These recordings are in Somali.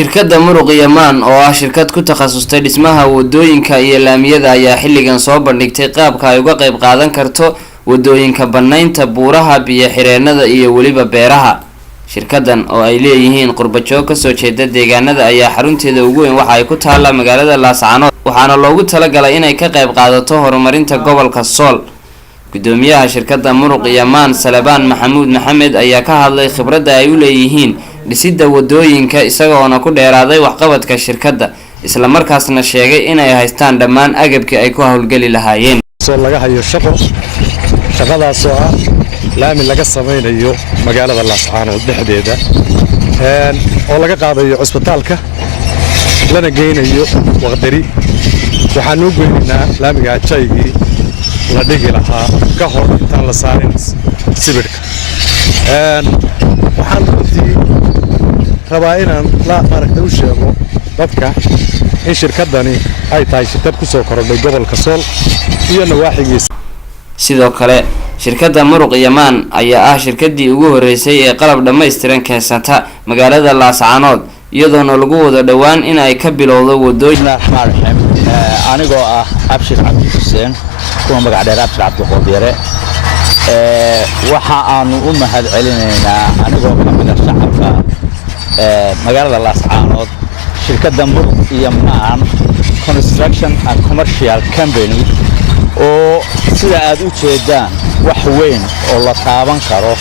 shirkadda Muruq Yaman oo ah shirkad ku takhasustay dhismaha wadooyinka iyo laamiyada ayaa xilligan soo bandhigtay qaabka ay uga qayb qaadan karto wadooyinka banaynta buuraha biyo xireenada iyo waliba beeraha. shirkadan oo ay leeyihiin qurbajoog ka soo jeeda deegaanada ayaa xarunteeda ugu weyn waxa ay ku taala magaalada Laascaanood waxaana loogu talagalay inay ka qayb qaadato horumarinta gobolka Sool. gudoomiyaha shirkadda Muruq Yaman Salabaan Maxamuud Maxamed ayaa ka hadlay khibradda ay u leeyihiin dhisidda wadooyinka isagoona ku dheeraaday waxqabadka shirkadda isla markaasna sheegay inay haystaan dhammaan agabkii ay ku hawlgali lahaayeen. soo laga hayo shaqadaas oo ah laami laga samaynayo magaalada Laascaanood dhexdeeda oo laga qaadayo cusbitaalka lana geynayo waqdari waxaan u goynaa laamiga jaygii la dhigi lahaa ka hor intaan la saarin sibirka waxaan rabaa inaan la aragto u sheego dadka in shirkadani ay tahay shirkad ku soo korodhay gobolka Sool iyo nawaaxigiisa. sidoo kale shirkadda Muruq Yaman ayaa ah shirkaddii ugu horeysay ee qalab dhameystiran keensata magaalada Laascaanood iyadoona lagu wada dhawaan in ay ka bilowdo wadooyin anigoo ah Abshir Cabdi Xuseen kuma magac dheer Abshir Cabdi Qoodiyare waxa aanu u mahad celinaynaa anigoo ka mid ah shacabka magaalada Laascaanood shirkadda Muruq Yaman Construction and Commercial Company oo sida aad u jeedaan wax weyn oo la taaban karo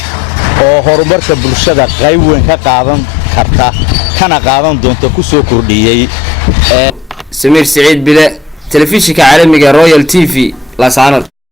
oo horumarka bulshada qayb weyn ka qaadan karta kana qaadan doonto ku soo kordhiyay. Samir Saciid Bile, telefishinka caalamiga Royal TV, Laascaanood.